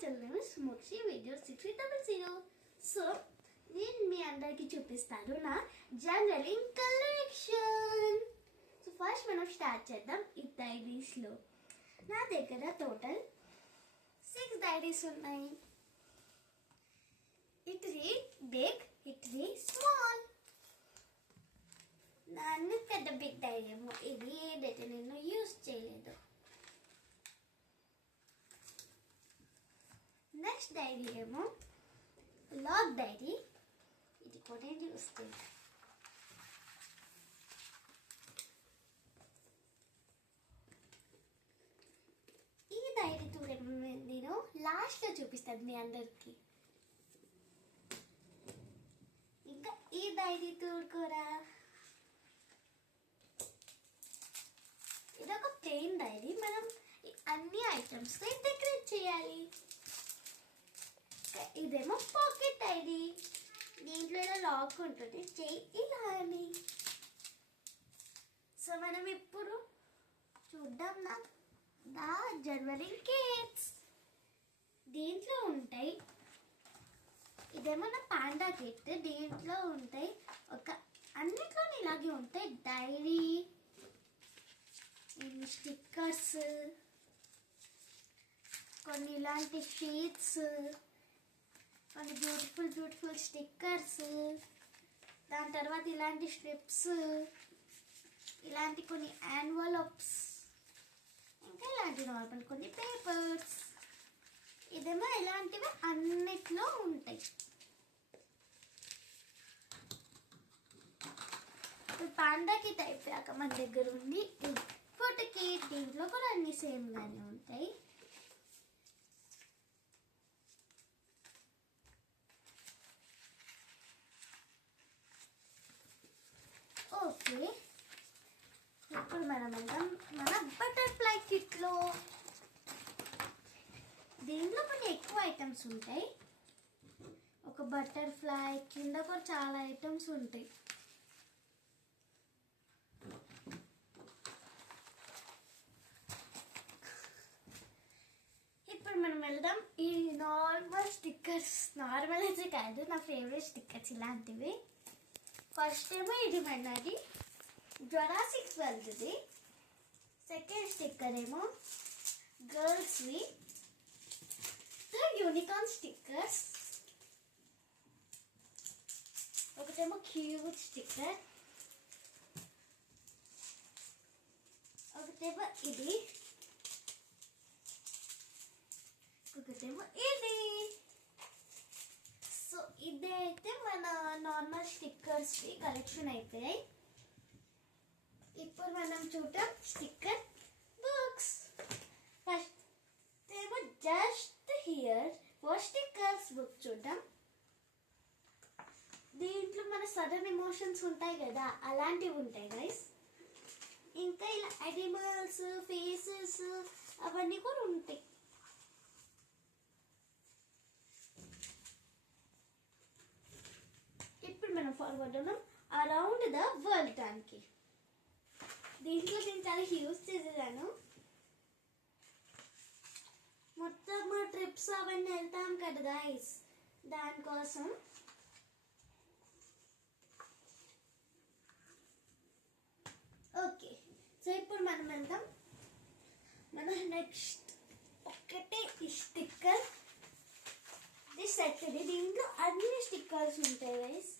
channel name is Mokshi Video 6300. So, నేను మీ అందరికి చూపిస్తాను నా జర్నలింగ్ కలెక్షన్. సో ఫస్ట్ మనం స్టార్ట్ చేద్దాం ఈ డైరీస్లో. నా దగ్గర టోటల్ 6 డైరీస్ ఉన్నాయి. It read big, it read small. నన్ను పెద్ద బిగ్ డైరీ ఏమో ఇది, ఏదైతే నేను యూజ్ చేయలేదు. నెక్స్ట్ డైరీ ఏమో లాగ్ డైరీ, ఇది కూడా యూజ్ చేయాలి. ఈ డైరీ టూర్ నేను లాస్ట్లో చూపిస్తాను మీ అందరికి. ఇంకా ఈ డైరీ టూర్ కూడా ఇదొక ప్లెయిన్ డైరీ, మనం అన్ని ఐటమ్స్తో డెకరేట్ చేయాలి. ఇదేమో పాకెట్ డైరీ, దీంట్లో ఇలా లాక్ ఉంటుంది, చేయి ఇలా అని. సో మనం ఇప్పుడు చూద్దాం నా జర్నలింగ్ కిట్స్. దీంట్లో ఉంటాయి, ఇదేమో నా పాండా కిట్. దీంట్లో ఉంటాయి అన్నిట్లో ఇలాగే ఉంటాయి డైరీ, స్టిక్కర్స్, కొన్ని ఇలాంటి షీట్స్, కొన్ని బ్యూటిఫుల్ స్టిక్కర్స్, దాని తర్వాత ఇలాంటి స్ట్రిప్స్, ఇలాంటి కొన్ని యాన్వలప్స్, ఇంకా ఇలాంటి నార్మల్ కొన్ని పేపర్స్. ఇదేమో ఇలాంటివి అన్నిట్లో ఉంటాయి. పాండా కిట్ అయిపోయాక మన దగ్గర ఉంది ఫోటో కిట్. దీంట్లో కూడా అన్ని సేమ్గానే ఉంటాయి. ఓకే, ఇప్పుడు మనం వెళ్దాం మన బటర్ఫ్లై కిట్లో. దీంట్లో కొన్ని ఎక్కువ ఐటమ్స్ ఉంటాయి. ఒక బటర్ఫ్లై కింద కూడా చాలా ఐటమ్స్ ఉంటాయి. ఇప్పుడు మనం వెళ్దాం ఈ నార్మల్ స్టిక్కర్స్. నార్మల్ అయితే కాదు, నా ఫేవరెట్ స్టిక్కర్స్ ఇలాంటివి. ఫస్ట్ ఏమో ఇది మనది జురాసిక్ వరల్డ్ది. సెకండ్ స్టిక్కర్ ఏమో గర్ల్స్వి యూనికార్న్ స్టిక్కర్స్. ఒకటేమో క్యూట్ స్టిక్కర్, ఒకటేమో ఇది, ఒకటేమో ఇది. సో ఇదైతే మన నార్మల్ స్టిక్కర్స్ కలెక్షన్ అయిపోయాయి. ఇప్పుడు మనం చూద్దాం స్టిక్కర్ బుక్స్. ఫస్ట్ ఏమో just hear for stickers book చూద్దాం. దీంట్లో మన సడన్ ఎమోషన్స్ ఉంటాయి కదా, అలాంటివి ఉంటాయి గైస్. ఇంకా ఇలా అనిమల్స్ ఫేసెస్ అవన్నీ కూడా ఉంటాయి. ఇప్పుడు మనం ఫార్వర్డ్ ఉన్నాం అరౌండ్ ద వరల్డ్ దానికి. దీంట్లో నేను చాలా యూజ్ చేసేదాను. మొత్తం ట్రిప్స్ అవన్నీ వెళ్తాం కదా గైస్, దానికోసం. ఓకే, సో ఇప్పుడు మనం వెళ్దాం మన నెక్స్ట్. ఒకటే ఈ స్టిక్కర్ సెట్ ఇది. దీంట్లో అన్ని స్టిక్కర్స్ ఉంటాయి గైస్.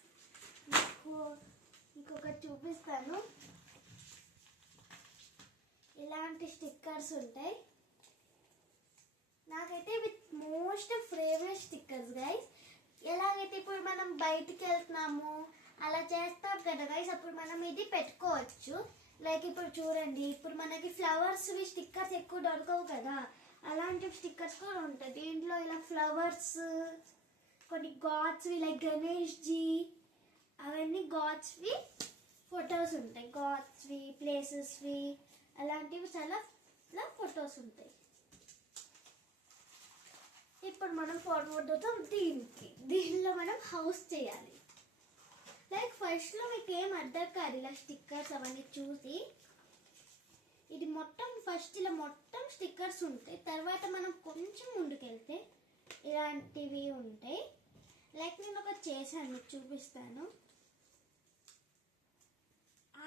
మీకు ఇంకొకటి చూపిస్తాను. ఇలాంటి స్టిక్కర్స్ ఉంటాయి. నాకైతే with most favourite stickers guys. ఎలాగైతే ఇప్పుడు మనం బయటికి వెళ్తున్నాము అలా చేస్తాం కదా గైస్, అప్పుడు మనం ఇది పెట్టుకోవచ్చు. లైక్ ఇప్పుడు చూడండి, ఇప్పుడు మనకి ఫ్లవర్స్వి స్టిక్కర్స్ ఎక్కువ దొరకవు కదా, అలాంటి స్టిక్కర్స్ కూడా ఉంటాయి. దీంట్లో ఇలా ఫ్లవర్స్, కొన్ని గాడ్స్వి లైక్ గణేష్ జీ, అవన్నీ గాడ్స్వి ఫొటోస్ ఉంటాయి. గాడ్స్వి, ప్లేసెస్వి, అలాంటివి చాలా ఫొటోస్ ఉంటాయి. ఇప్పుడు మనం ఫార్వర్డ్ అవుతాం దీనిలో మనం హౌస్ చేయాలి. లైక్ ఫస్ట్లో మీకు ఏం అర్థం కాదు ఇలా స్టిక్కర్స్ అవన్నీ చూసి. ఇది మొత్తం ఫస్ట్ ఇలా మొత్తం స్టిక్కర్స్ ఉంటాయి. తర్వాత మనం కొంచెం ముందుకెళ్తే ఇలాంటివి ఉంటాయి. లైక్ నేను ఒకటి చేశాను, మీకు చూపిస్తాను.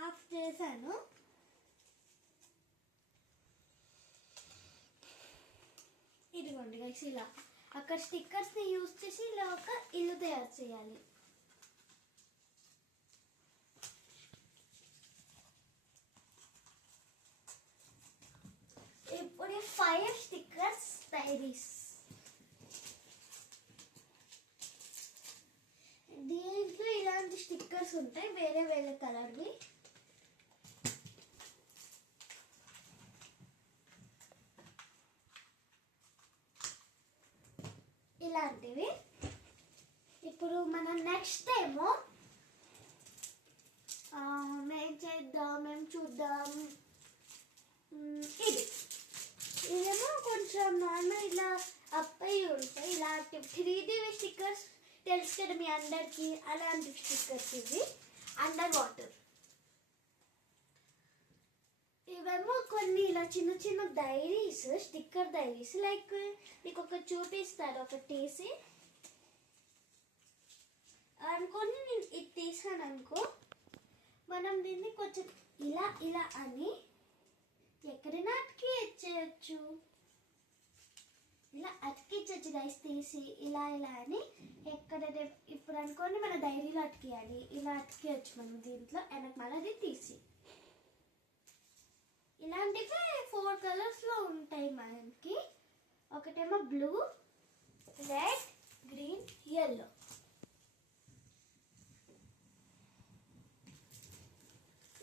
ఆఫ్ చేశాను. ఇదిగోండి గైస్, ఇలా అక్కడ స్టిక్కర్స్ని యూజ్ చేసి ఇలా ఒక ఇల్లు తయారు చేయాలి. ఇప్పుడు 5 స్టిక్కర్స్ డైరీస్. దీంట్లో ఇలాంటి స్టిక్కర్స్ ఉంటాయి, వేరే వేరే కలర్వి. ఇలాంటివి. ఇప్పుడు మనం నెక్స్ట్ ఏమో మేము చూద్దాం. ఇదేమో కొంచెం నార్మల్ ఇలా అప్పయి ఉంటాయి. ఇలాంటి 3D స్టిక్కర్స్ తెలుసు కదా మీ అందరికి, అలాంటి స్టిక్కర్స్ ఇవి అండర్ వాటర్. ఇవేమో కొన్ని ఇలా చిన్న చిన్న డైరీస్, స్టిక్కర్ డైరీస్. లైక్ మీకు ఒకటి చూపిస్తారు, ఒకటి తీసి అనుకోని నేను ఇది తీసాను అనుకో, మనం దీన్ని కొంచెం ఇలా ఇలా అని ఎక్కడైనా అతికించవచ్చు. ఇలా అతికించవచ్చు గైస్, తీసి ఇలా ఇలా అని ఎక్కడైనా. ఇప్పుడు అనుకోండి మన డైరీలో అతికియాలి, ఇలా అతికియచ్చు మనం దీంట్లో వెనక మళ్ళీ తీసి. ఇలాంటివి 4 కలర్స్లో ఉంటాయి మనకి. ఒకటేమో బ్లూ, రెడ్, గ్రీన్, yellow.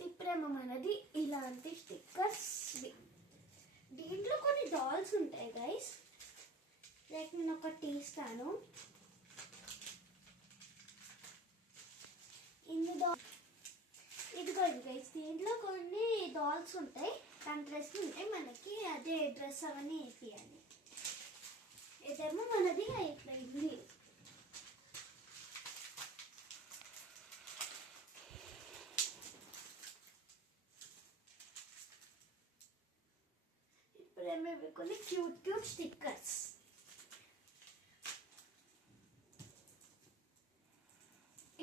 ఇప్పుడేమో మనది ఇలాంటి స్టిక్కర్స్. దీంట్లో కొన్ని డాల్స్ ఉంటాయి గైస్. లైక్ నేను ఒకటి తీస్తాను. ఇదిగోండి గైస్, దీంట్లో కొన్ని డాల్స్ ఉంటాయి, దాని డ్రెస్ ఉంటాయి. మనకి అదే డ్రెస్ అవన్నీ వేపియాలి. ఇదేమో మనది అయిపోయింది. ఇప్పుడేమో కొన్ని క్యూట్ క్యూట్ స్టిక్కర్స్.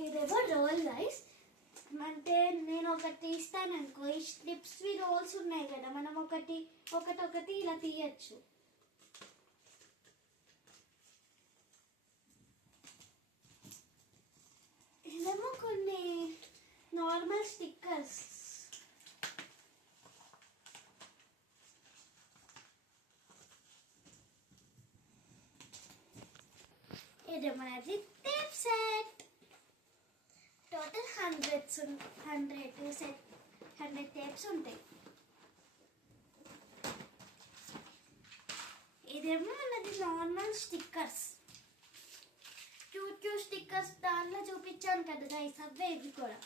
ఇదేమో రోల్ గైస్. అంటే నేను ఒకటి తీస్తాను అనుకో, ఈ స్ట్రిప్స్వి రోల్స్ ఉన్నాయి కదా, మనం ఒకటి ఇలా తీయచ్చు. ఇదేమో కొన్ని నార్మల్ స్టిక్కర్స్. ఇదేమో అది టేప్ సెట్. టోటల్ 100 టేప్స్ ఉంటాయి. ఇదేమో మనది normal stickers, cute cute stickers. దాంట్లో చూపించాను కదా గైస్, అవే ఇవి కూడా.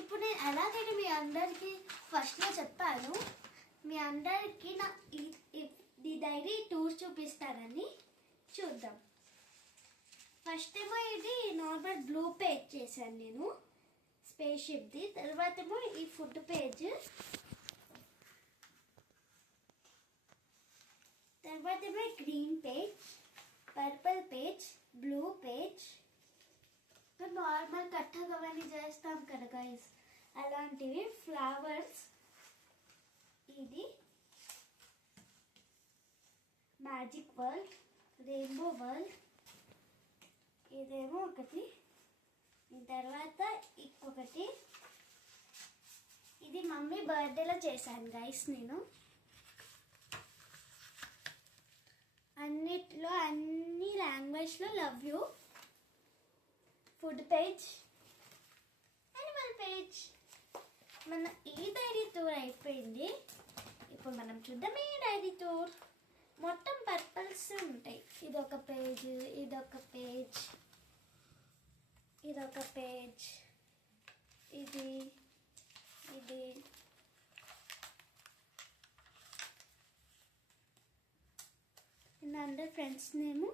ఇప్పుడు నేను ఎలాగైనా మీ అందరికీ ఫస్ట్లో చెప్పాను, మీ అందరికీ నా ఈ డైరీ టూర్స్ చూపిస్తానని. చూద్దాం. ఫస్ట్ ఏమో ఇది నార్మల్ బ్లూ పేజ్ చేశాను నేను, స్పేస్ షిప్ది. తర్వాత ఏమో ఈ ఫుడ్ పేజ్. తర్వాత ఏమో green page, purple page, blue page. Normal కట్టగా అవన్నీ చేస్తాం కదా గైస్, అలాంటివి. ఫ్లవర్స్, ఇది మ్యాజిక్ వరల్డ్, రెయిన్బో వరల్డ్. ఇదేమో ఒకటి. తర్వాత ఇంకొకటి, ఇది మమ్మీ బర్త్డేలో చేశాను గైస్ నేను. అన్నిట్లో అన్ని లాంగ్వేజ్లో love you. Food page, animal page. మన ఈ డైరీ టూర్ అయిపోయింది. ఇప్పుడు మనం చూద్దాం ఈ డైరీ టూర్. మొత్తం పర్పల్స్ ఉంటాయి. ఇదొక పేజ్, ఇదొక పేజ్, ఇదొక పేజ్, ఇది ఇది అందరు ఫ్రెండ్స్ నేము.